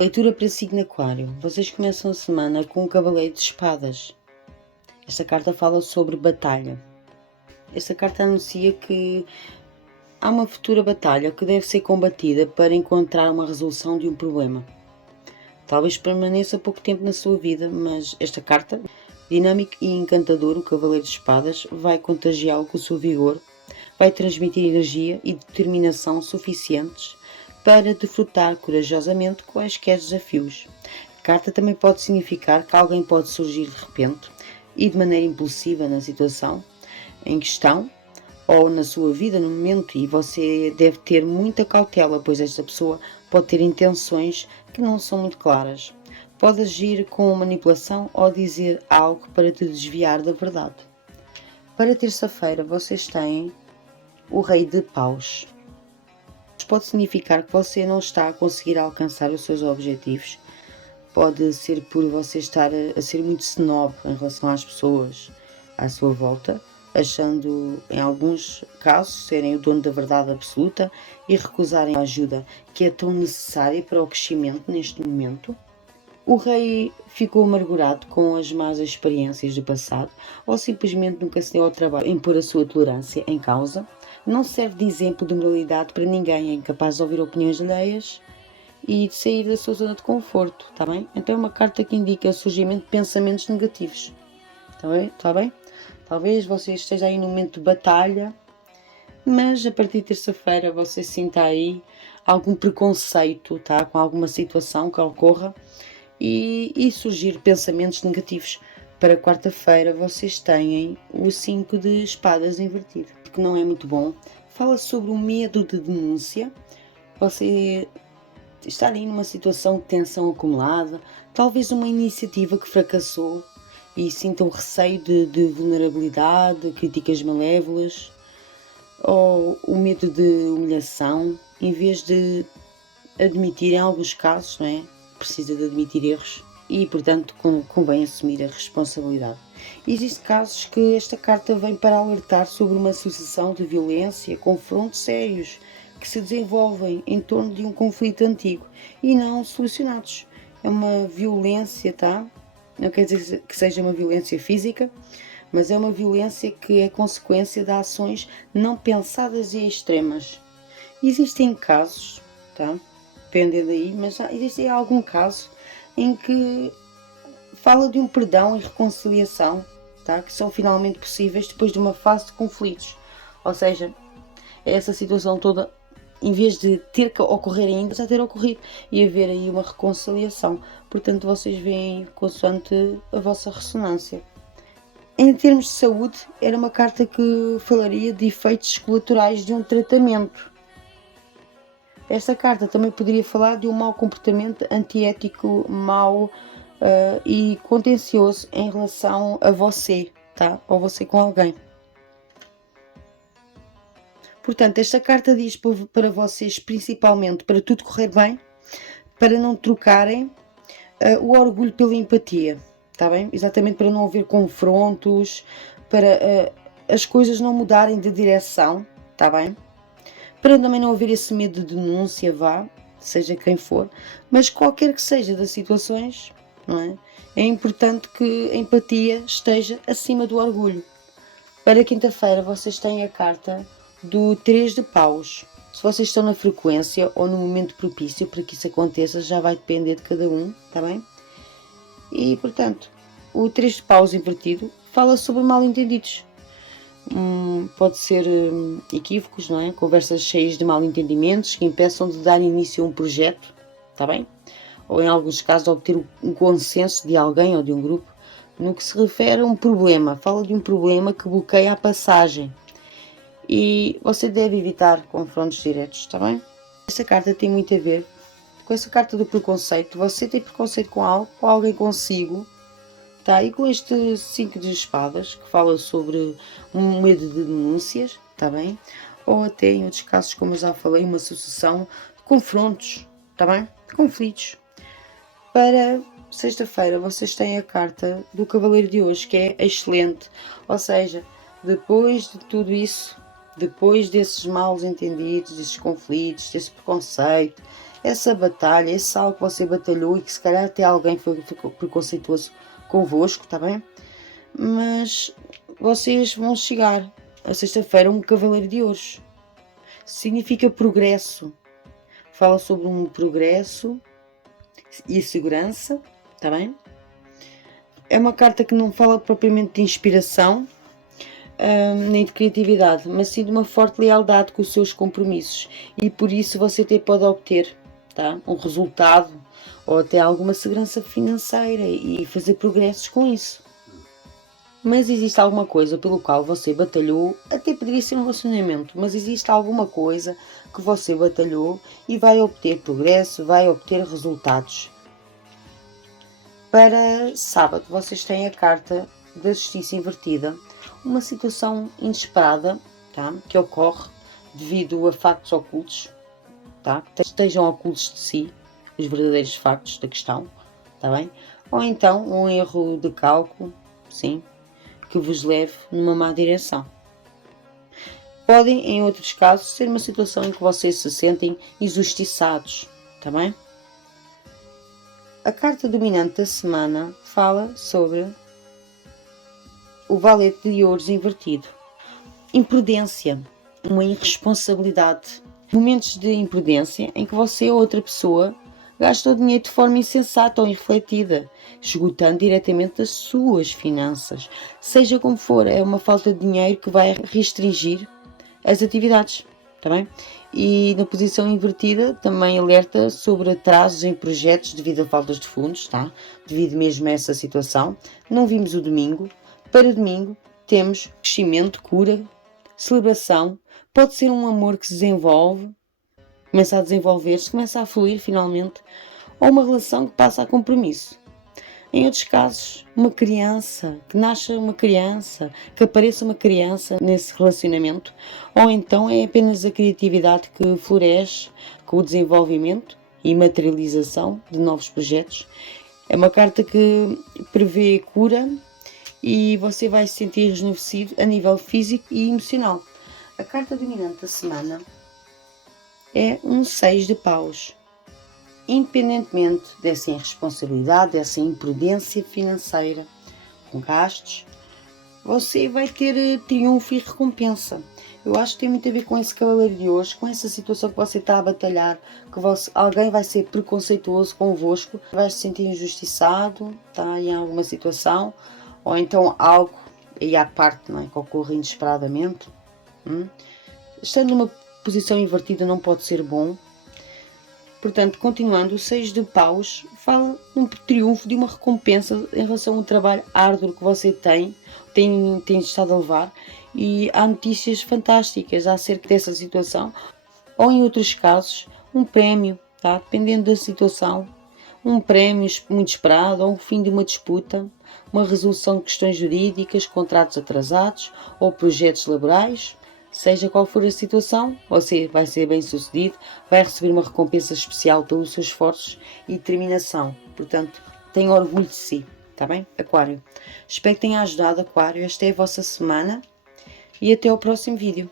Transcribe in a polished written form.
Leitura para signo Aquário. Vocês começam a semana com o Cavaleiro de Espadas. Esta carta fala sobre batalha. Esta carta anuncia que há uma futura batalha que deve ser combatida para encontrar uma resolução de um problema. Talvez permaneça pouco tempo na sua vida, mas esta carta, dinâmico e encantador, o Cavaleiro de Espadas, vai contagiá-lo com o seu vigor, vai transmitir energia e determinação suficientes para desfrutar corajosamente quaisquer desafios. A carta também pode significar que alguém pode surgir de repente e de maneira impulsiva na situação em questão ou na sua vida no momento, e você deve ter muita cautela, pois esta pessoa pode ter intenções que não são muito claras. Pode agir com manipulação ou dizer algo para te desviar da verdade. Para terça-feira vocês têm o Rei de Paus. Pode significar que você não está a conseguir alcançar os seus objetivos. Pode ser por você estar a ser muito snob em relação às pessoas à sua volta, achando em alguns casos serem o dono da verdade absoluta e recusarem a ajuda que é tão necessária para o crescimento neste momento. O rei ficou amargurado com as más experiências do passado ou simplesmente nunca se deu ao trabalho em pôr a sua tolerância em causa. Não serve de exemplo de moralidade para ninguém, é incapaz de ouvir opiniões alheias e de sair da sua zona de conforto, está bem? Então é uma carta que indica o surgimento de pensamentos negativos, está bem? Está bem? Talvez você esteja aí num momento de batalha, mas a partir de terça-feira você sinta aí algum preconceito, tá? Com alguma situação que ocorra e surgir pensamentos negativos. Para quarta-feira vocês têm o 5 de espadas invertido, que não é muito bom. Fala sobre o medo de denúncia. Você está ali numa situação de tensão acumulada, talvez uma iniciativa que fracassou e sinta o receio de vulnerabilidade, críticas malévolas, ou o medo de humilhação, em vez de admitir, em alguns casos, não é? Precisa de admitir erros e, portanto, convém assumir a responsabilidade. Existem casos que esta carta vem para alertar sobre uma sucessão de violência, confrontos sérios que se desenvolvem em torno de um conflito antigo e não solucionados. É uma violência, tá? Não quer dizer que seja uma violência física, mas é uma violência que é consequência de ações não pensadas e extremas. Existem casos, tá? Depende daí, mas existe algum caso em que fala de um perdão e reconciliação, tá? Que são finalmente possíveis depois de uma fase de conflitos. Ou seja, essa situação toda, em vez de ter que ocorrer ainda, já ter ocorrido e haver aí uma reconciliação. Portanto, vocês veem consoante a vossa ressonância. Em termos de saúde, era uma carta que falaria de efeitos colaterais de um tratamento. Esta carta também poderia falar de um mau comportamento antiético, mau e contencioso em relação a você, tá? Ou você com alguém. Portanto, esta carta diz para vocês, principalmente, para tudo correr bem, para não trocarem o orgulho pela empatia, tá bem? Exatamente para não haver confrontos, para as coisas não mudarem de direção, tá bem? Para também não haver esse medo de denúncia, vá, seja quem for, mas qualquer que seja das situações, não é? É importante que a empatia esteja acima do orgulho. Para quinta-feira vocês têm a carta do 3 de paus. Se vocês estão na frequência ou no momento propício para que isso aconteça, já vai depender de cada um, está bem? E, portanto, o 3 de paus invertido fala sobre mal-entendidos. Pode ser equívocos, não é? Conversas cheias de mal-entendimentos que impeçam de dar início a um projeto, está bem? Ou em alguns casos obter um consenso de alguém ou de um grupo. No que se refere a um problema, fala de um problema que bloqueia a passagem e você deve evitar confrontos diretos, está bem? Esta carta tem muito a ver com essa carta do preconceito. Você tem preconceito com algo ou alguém consigo. Tá, e com este 5 de espadas, que fala sobre um medo de denúncias, está bem? Ou até, em outros casos, como eu já falei, uma sucessão de confrontos, está bem? Conflitos. Para sexta-feira, vocês têm a carta do Cavaleiro de hoje, que é excelente. Ou seja, depois de tudo isso, depois desses mal entendidos, desses conflitos, desse preconceito, essa batalha, esse algo que você batalhou e que se calhar até alguém ficou preconceituoso convosco, está bem? Mas vocês vão chegar a sexta-feira um cavaleiro de ouros. Significa progresso. Fala sobre um progresso e segurança, está bem? É uma carta que não fala propriamente de inspiração, nem de criatividade, mas sim de uma forte lealdade com os seus compromissos, e por isso você até pode obter, tá, um resultado ou até alguma segurança financeira e fazer progressos com isso. Mas existe alguma coisa pelo qual você batalhou, até poderia ser um relacionamento, mas existe alguma coisa que você batalhou e vai obter progresso, vai obter resultados. Para sábado, vocês têm a carta da Justiça invertida, uma situação inesperada, tá? Que ocorre devido a factos ocultos, tá? Que estejam ocultos de si, os verdadeiros factos da questão, tá bem? Ou então um erro de cálculo, sim, que vos leve numa má direção. Podem, em outros casos, ser uma situação em que vocês se sentem injustiçados, tá bem? A carta dominante da semana fala sobre o valete de ouros invertido. Imprudência, uma irresponsabilidade. Momentos de imprudência em que você ou outra pessoa gasta o dinheiro de forma insensata ou irrefletida, esgotando diretamente as suas finanças. Seja como for, é uma falta de dinheiro que vai restringir as atividades, tá bem? E na posição invertida também alerta sobre atrasos em projetos devido a faltas de fundos, tá? Devido mesmo a essa situação. Não vimos o domingo. Para domingo temos crescimento, cura, celebração. Pode ser um amor que se desenvolve, começa a desenvolver-se, começa a fluir finalmente, ou uma relação que passa a compromisso. Em outros casos, uma criança, que nasça uma criança, que apareça uma criança nesse relacionamento, ou então é apenas a criatividade que floresce com o desenvolvimento e materialização de novos projetos. É uma carta que prevê cura e você vai se sentir rejuvenescido a nível físico e emocional. A carta dominante da semana é um 6 de paus. Independentemente dessa irresponsabilidade, dessa imprudência financeira com gastos, você vai ter triunfo e recompensa. Eu acho que tem muito a ver com esse cavaleiro de hoje, com essa situação que você está a batalhar, que alguém vai ser preconceituoso convosco, vai se sentir injustiçado, está em alguma situação, ou então algo aí à parte, não é, que ocorre inesperadamente. Estando numa posição invertida não pode ser bom. Portanto, continuando, o 6 de paus fala de um triunfo, de uma recompensa em relação ao trabalho árduo que você tem estado a levar, e há notícias fantásticas acerca dessa situação, ou em outros casos, um prémio, tá? Dependendo da situação, um prémio muito esperado, ou o fim de uma disputa, uma resolução de questões jurídicas, contratos atrasados ou projetos laborais. Seja qual for a situação, você vai ser bem sucedido, vai receber uma recompensa especial pelos seus esforços e determinação. Portanto, tenha orgulho de si, está bem, Aquário? Espero que tenha ajudado, Aquário. Esta é a vossa semana e até ao próximo vídeo.